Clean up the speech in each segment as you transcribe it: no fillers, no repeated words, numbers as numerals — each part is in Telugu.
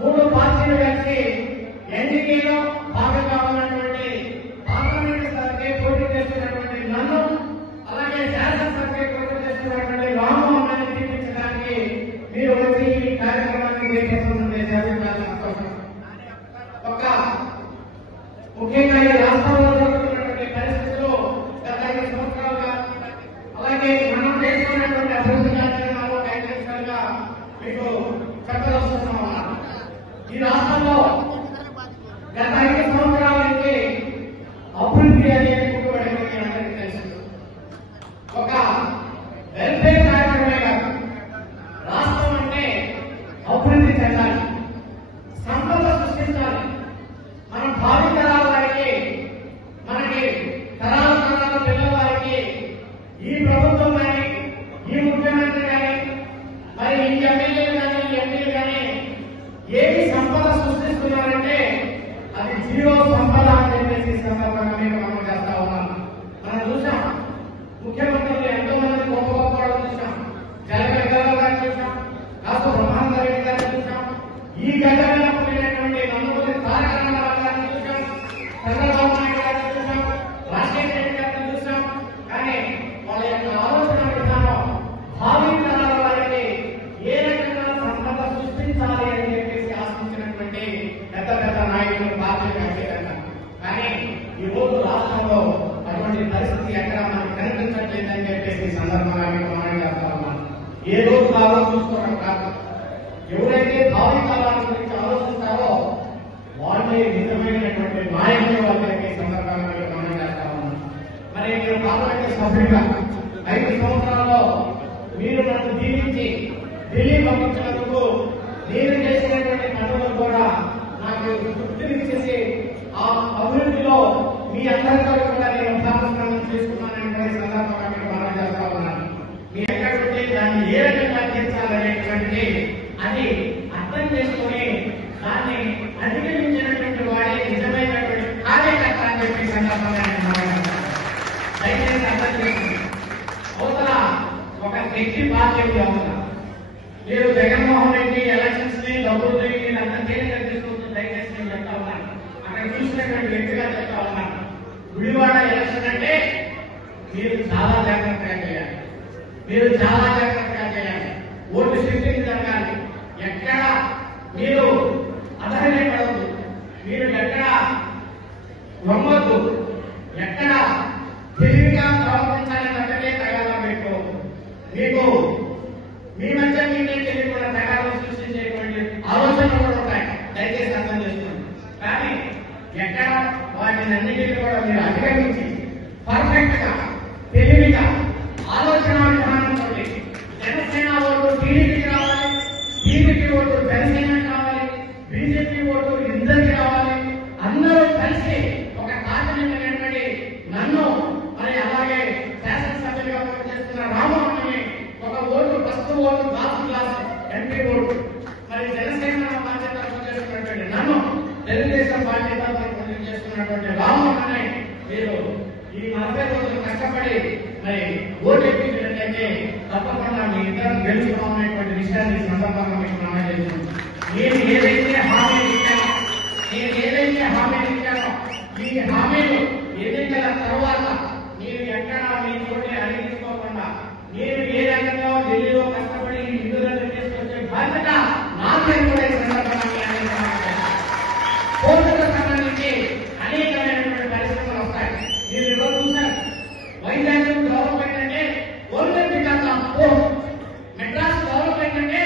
మూడు పార్టీలు కలిసి ఎన్డీఏలో భాగంగా ఉన్నటువంటి పార్లమెంట్ సభకి పోటీ చేస్తున్నటువంటి నన్ను, అలాగే శాసనసభకి పోటీ చేస్తున్నటువంటి రామ్మోహన్ రెడ్డిని తీర్పించడానికి మీరు వచ్చి ఈ కార్యక్రమాన్ని చేపడుతున్న చేశారు. చాలా సంతోషం. ఒక ముఖ్యంగా ఈ రాష్ట్రంలో జరుగుతున్నటువంటి పరిస్థితులు గత 5 సంవత్సరాలుగా, అలాగే మనం చేస్తున్నటువంటి అభివృద్ధి కార్యక్రమాలు కైకల్యంగా మీకు చెప్పదలుచుకున్నాం. ఈ రాష్ట్రంలో గత 5 సంవత్సరాల నుంచి అభివృద్ధి అనేది కుట్టుబడింది. అందరికీ తెలుసు. ఒక వెల్ఫేర్ కార్యక్రమమే కాదు, రాష్ట్రం అంటే అభివృద్ధి చెందాలి, సంపద సృష్టించాలి. మనం భావి తరాల వారికి, మనకి తరాల పిల్లవారికి ఈ ప్రభుత్వం కానీ, ఈ ముఖ్యమంత్రి కానీ, మరి ఈ ఎమ్మెల్యేలు కానీ, ఎంపీలు కానీ ఏమి సంపద సృష్టిస్తున్నారంటే అది జీరో సంపద అని చెప్పేసి సందర్భంగా మేము మనం చేస్తా ఉన్నాం. మనం చూసాం, ముఖ్యమంత్రులు ఎంతో మంది గొప్ప గొప్ప వాళ్ళని చూసాం. జలగడ్డరావు గారిని చూసాం, కాసు బ్రహ్మానంద రెడ్డి గారిని చూసాం, ఈ గడ్డలో పుట్టినటువంటి నందమూరి తారక రామారావు గారిని చూసాం, చంద్రబాబు నాయుడు గారిని చూసాం, రాజశేఖర రెడ్డి గారిని చూసాం. కానీ వాళ్ళ యొక్క ఆలోచన విధానం భావి తరాల వారికి ఏ రకంగా సంపద సృష్టించాలి అని చెప్పేసి ఆశించినటువంటి పెద్ద పెద్ద నాయకులు పార్టీలు ఖచ్చితంగా. కానీ ఈ రోజు రాష్ట్రంలో అటువంటి పరిస్థితి ఎక్కడ మనకు కనిపించట్లేదని చెప్పేసి ఈ సందర్భంగా మీకు మనం చేస్తా ఉన్నాం. ఏ రోజు కాదో చూసుకోవడం కాదు, ఎవరైతే భావి తరాల గురించి ఆలోచిస్తారో వాళ్ళే నిజమైనటువంటి నాయకులు వాళ్ళకి ఈ సందర్భంగా మీకు మనం చేస్తా ఉన్నాం. మరి మీరు పార్లమెంట్ సభ్యులుగా 5 సంవత్సరాల్లో మీరు నన్ను దీవించి ఢిల్లీ పంపించినందుకు నేను చేసినటువంటి పనులు కూడా నాకు తృప్తినిచ్చేసి ఆ అభివృద్ధిలో మీ అందరితో కూడా నేను భాగస్వామ్యం చేసుకున్నానని సందర్భంగా మీకు మనం చేస్తా ఉన్నాను. మీ ఎక్కడుంటే దాన్ని ఏ రకంగా తీర్చాలనేటువంటిది అది అర్థం చేసుకుని దాన్ని అధిగమించినటువంటి వాడే నిజమైనటువంటి కార్యకర్త అని చెప్పి సందర్భంగా నేను మనం దయచేసి అర్థం చేసుకుని అవతల ఒక వ్యక్తి బాధ్యత అవసరం. మీరు జగన్మోహన్ రెడ్డి ఎలక్షన్స్ ని డబ్బులు అంత తేలిక తీసుకుంటుంది. దయచేసి నేను చెప్తా ఉన్నాను, అక్కడ చూసినటువంటి వ్యక్తిగా చెప్తా ఉన్నాను. గుడివాడ ఎలక్షన్ అంటే మీరు చాలా జాగ్రత్తగా చేయాలి, మీరు చాలా జాగ్రత్తగా చేయాలి. ఓటు షిఫ్టింగ్ జరగాలి. ఎక్కడ మీరు అధైర్యపడవద్దు, మీరు ఎక్కడ నమ్మద్దు, ఎక్కడ తెలివిగా ప్రవర్తించాలని ఒకటే తగాదా పెట్టుకోవద్దు. మీకు మీ మధ్య మీకే తెలియకుండా తగాదాలు సృష్టించేటువంటి ఆలోచనలు కూడా ఉంటాయి. దయచేసి అర్థం చేసుకోండి. కానీ ఎక్కడ వాటిని అన్నిటికీ కూడా మీరు అధిగమించి పర్ఫెక్ట్ గా, తెలివిగా, ఆలోచన విధానంతో జనసేన ఓటు టీడీపీకి రావాలి, టీడీపీ ఓటు జనసేన కావాలి, బీజేపీ ఓటు ఇద్దరికి రావాలి. అందరూ కలిసి ఒక కారణం నిలబడి నన్ను, మరి అలాగే శాసనసభ్యులుగా పనిచేస్తున్న రామ్మోహన్ని ఒక vote, first vote last class MP vote, మరి జనసేన బాధ్యత పనిచేస్తున్నటువంటి నన్ను, తెలుగుదేశం బాధ్యత పనిచేస్తున్నటువంటి రామ్మోహన్ని మీరు ఈ 40 రోజులు కష్టపడి మరి ఓటు ఎక్కించినట్లయితే తప్పకుండా మీ ఇద్దరు గెలుచుకోవాలనేటువంటి విషయాన్ని సందర్భంగా మీకు మనం చేస్తున్నాం. నేను ఏదైతే హామీలు ఇచ్చానో ఈ హామీలు ఎన్నికల తర్వాత మీరు ఎక్కడ మీ తోటి అడిగించుకోకుండా నేను ఏ రకంగా ఢిల్లీలో కష్టపడి నిధులను తీసుకొచ్చే బాధ్యత నాకే కూడా ఈ సందర్భంగా కోర్టుకు సంబంధించి అనేకమైనటువంటి పరిస్థితులు వస్తాయి. మీరు ఈరోజు చూశారు, వైజాగ్ డెవలప్మెంట్ అంటే only because of court, Madras development అంటే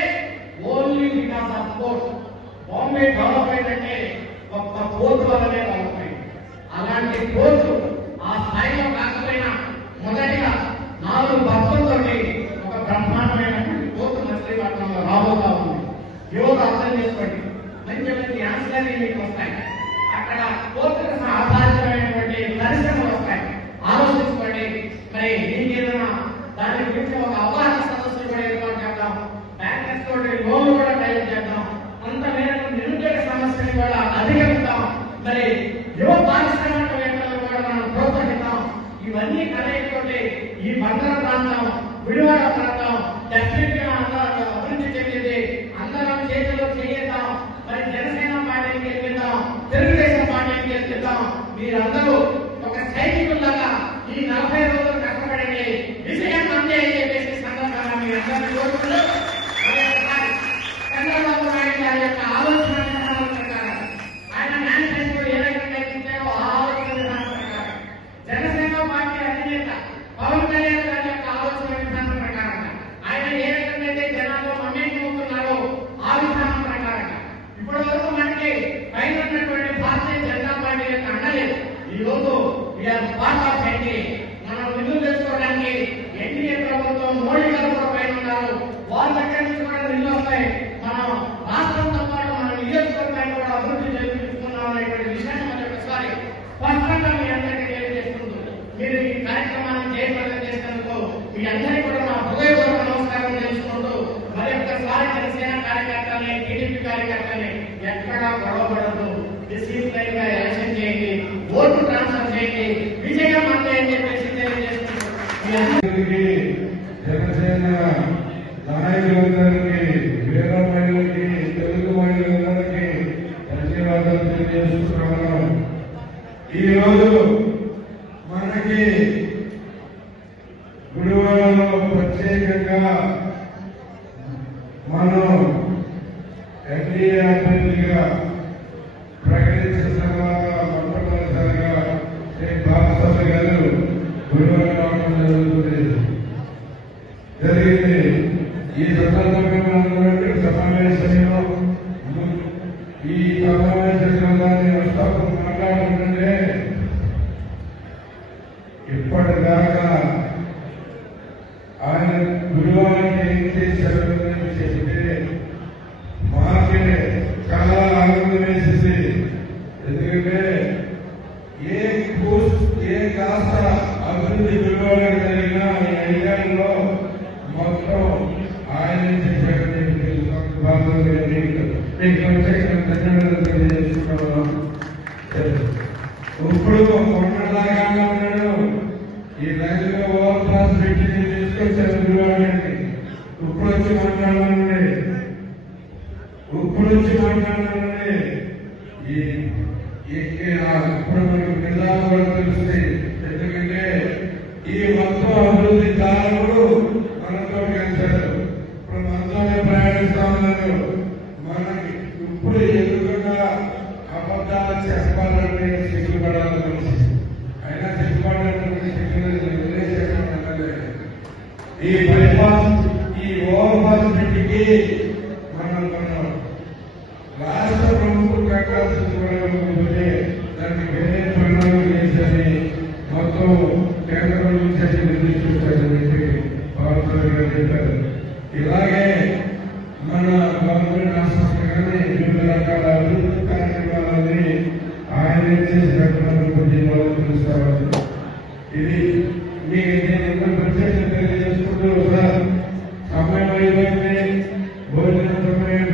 only because of court, Bombay development అంటే ఒక్క కోర్టు వల్లనే డెవలప్మెంట్. అలాంటి కోర్టు ఆ స్థాయిలో కాకపోయినా మొదటిగా 4 భక్తులతో ఒక బ్రహ్మాండమైనటువంటి కోర్టు మచిలీపట్నంలో రాబోతా ఉంది. యువత అర్థం చేసుకోండి, మంచి మంచి ఆన్సర్లు మీకు వస్తాయి. అక్కడ కోర్టుకు ఆధారితమైనటువంటి పరిశ్రమలు వస్తాయి. ఆలోచించుకోండి. మరి ఇంకేదైనా దాని గురించి ఒక అవగాహన సదస్సులు కూడా ఏర్పాటు చేద్దాం. బ్యాంకర్స్ తోటి లోన్లు కూడా డైవర్ట్ చేద్దాం. కొంత మేరకు నిరుద్యోగ సమస్యలు కూడా అధిగమిద్దాం. మరి యువ పారిశ్రామికవేత్తలు కూడా మనం ప్రోత్సహిద్దాం. ఇవన్నీ కలయితోటి ఈ బందర ప్రాంతం, విడివాడ ప్రాంతం డెఫినెట్ గా అభివృద్ధి చెందింది. అందరం చేతిలో చేద్దాం. మరి మీరందరూ ఒక సైనికుల్లాగా ఈ 40 రోజులు కష్టపడండి, విజయం అంతే అని చెప్పేసి సందర్భంగా మీ అందరినీ కోరుకుంటూ చంద్రబాబు నాయుడు గారి యొక్క ఆలోచన విధానం ప్రకారం ఆయన మేనిఫెస్టో ఏ రకంగా ఇచ్చారో ఆ ఆలోచన విధానం ప్రకారం జనసేన పార్టీ అధినేత పవన్ కళ్యాణ్ గారి యొక్క ఆలోచన విధానం ప్రకారంగా ఆయన ఏ రకంగా అయితే జనాల్లో మమేకమవుతున్నారో ఆ విధానం ప్రకారంగా ఇప్పటి వరకు మనకి పైన ఉన్నటువంటి భారతీయ జనతా పార్టీ యొక్క అండలేదు. ఈ రోజు పార్ట్ ఆఫ్ ఎన్డీఏ మనం నిధులు తెచ్చుకోవడానికి ఎన్డీఏ ప్రభుత్వం మోడీ గారు కూడా పైన ఉన్నారు. వాళ్ళ దగ్గర నుంచి కూడా నిధులు వస్తాయి. మనం రాష్ట్రంతో పాటు మన నియోజకవర్గాన్ని కూడా అభివృద్ధి చేసుకుంటున్నాం అనేటువంటి విషయాన్ని మనం ఒకసారి స్పష్టంగా మీ అందరికీ తెలియజేసుకుంటూ మీరు ఈ కార్యక్రమాన్ని జయప్రదం చేసినందుకు మీ అందరికీ కూడా నా హృదయపూర్వక నమస్కారం తెలుసుకుంటూ మరి ఒక్కసారి జనసేన కార్యకర్తల్ని టీడీపీ కార్యకర్తల్ని ఎక్కడా గొడవపడదు, డిసిప్లైన్ గా ఎలక్షన్ చేయండి, ఓటు ట్రాన్స్ఫర్ చేయండి, విజయం అంతే అని చెప్పేసి తెలియజేసుకుంటూ జనసేన నాయకులందరికీ, వీర మహిళలకి, తెలుగు మహిళలందరికీ ధన్యవాదాలు తెలియజేస్తున్నాను. ఈరోజు మనకి గుడివాడలో ప్రత్యేకంగా మనం ఎన్డీఏ అభ్యర్థిగా ప్రకటించిన తర్వాత మొట్టమొదటిసారిగా బాలసభ గారు గుడివాడ రావడం జరిగింది. ఈ సందర్భంగా సమావేశంలో ఈ సమావేశంలో మాట్లాడుతుంటే ఇప్పటిదాకా ఆయన గురువారికి ఏం చేశారని చెప్తే మాకే చాలా ఆనందం వేసింది. ఎందుకంటే ఏ కాస్త అభివృద్ధి గురువారికి జరిగినా ఈ ఐదేళ్లలో మొత్తం ఆయన చేశారని తెలియజేసుకున్నాను. ఇప్పుడు మొన్నలాగా ఉన్నాడు. ఈ రైతుగా ఓవర్ క్లాస్ పెట్టి తీసుకొచ్చారు గురువారికి. ఇప్పుడు వచ్చి మాట్లాడాలండి, ఇప్పుడు మనకు నిజాలు కూడా తెలుస్తాయి. ఎందుకంటే ఈ మొత్తం అభివృద్ధి కాలంలో మనతో కలిశారు. ఇప్పుడు మనతోనే ప్రయాణిస్తా ఉన్నారు. మనకి ఇప్పుడు ఎదురుగా అబద్ధాలు చెప్పాలంటే సిగ్గుపడాలి. అయినా సిగ్గుపడాలంటే ఈ బైపాస్, ఈ ఓవర్ పాస్ పెట్టి మనం రాష్ట్ర ప్రభుత్వం కట్టాల్సింది దానికి వేరే పరిణామం చేసి మొత్తం కేంద్రం నుంచి నిర్దేశించారని చెప్పి పవన్ కళ్యాణ్ చెప్పారు. ఇలాగే మన గవర్నమెంట్ రాష్ట్రంగానే వివిధ రకాల అభివృద్ధి కార్యక్రమాలని ఆయన చేసినటువంటి తెలుసుకోవాలి. ఇది నేను ప్రత్యేక తెలియజేసుకుంటూ సార్ సమయం అయిపోయింది, భోజన సమయం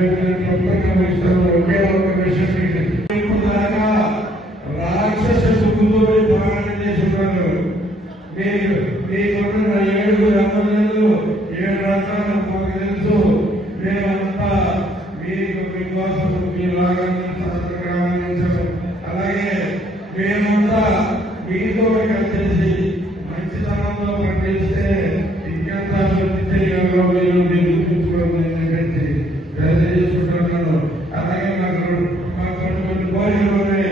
ఒకే ఒక విషయం దాకా రాక్షస సుఖంతో పాలన చేస్తున్నారు. మీకున్న 7 ఎమ్మెల్యేలు 7 రాష్ట్రాలు మాకు తెలుసు. మేమంతా మీకోసం మీ లాగాన్ని అలాగే మేమంతా మీతో కలిసి మంచితనంలో పనిచేస్తే ఇంకెంత అభివృద్ధి చేయాలో మీరు గుర్తుంచుకోవాలని తెలియజేసుకుంటున్నాను. అలాగే మాకు కొన్ని కోరికలోనే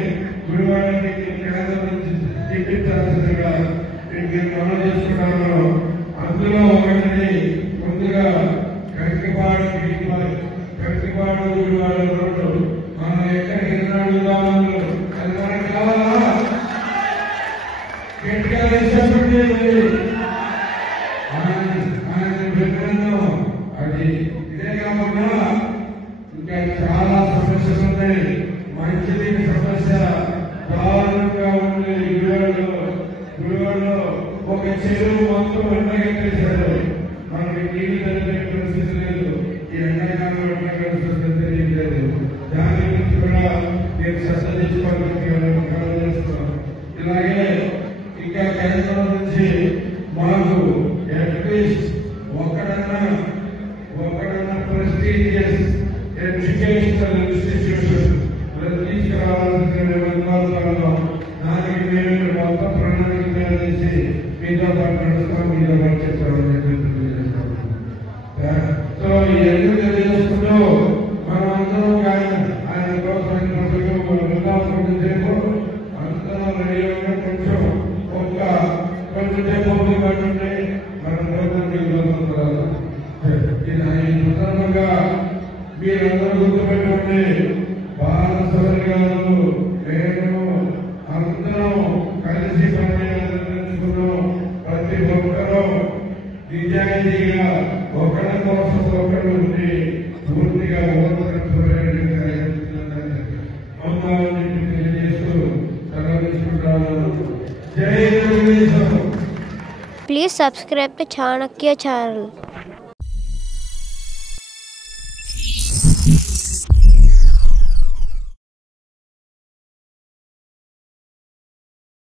గుడివాడకి కేంద్రం నుంచి ఇప్పించాల్సిందిగా నేను మనం చేసుకున్నాను. అందులో ఒకటి ముందుగా కంకిపాడు గుడివాడ రోడ్డు మనం ఎక్కడికి అడుగుదామని అది మనకు కావాలా? గట్టిగా చెప్పండి. అది ఇదే కాకుండా ఇంకా చాలా సమస్యలు ఉన్నాయి. మంచినీటి సమస్య దారుణంగా ఉంది. గుడివాడలో ఒక చెరువు మొత్తం ఎండగట్టేశారు. మనకి నీళ్ళు జరిగే పరిస్థితి లేదు. ఈ ఎండాకాలం ఎండగట్టే తెలియలేదు. దాని గురించి కూడా నేను శ్రద్ధ తీసుకోవాలని చేస్తున్నాను. ఇలాగే ఇంకా కేంద్రం నుంచి మాకు అట్లీస్ట్ ఒకడన్నా ప్రెస్టీజియస్ ఎడ్యుకేషనల్ ఇన్స్టిట్యూషన్ తీసుకురావాల్సిన దానికి మీరు మొత్తం ప్రణాళిక తయారు చేసి మీతో పాటు నడుస్తాం, మీతో పాటు చేస్తామని తెలియజేస్తాం. సో ఇవన్నీ తెలియజేసుకుంటూ మనం అందరం ఆయన కోసం సేపు అందరం రెడీగా కొంచెం సేపు పట్టుంటే మన ఈ సందర్భంగా మీరందరూ గుర్తుపెట్టుకుంటే భారత గారు నేను అందరం కలిసి పనిచేయాలనుకున్నాం. ప్రతి ఒక్కరూ నిజాయితీగా ఒకరి కోసం ఒకరు ఉండి పూర్తిగా తెలియజేస్తూ సెలవుకుంటాను. జై Telugu Desam. Please subscribe to Chanakya channel.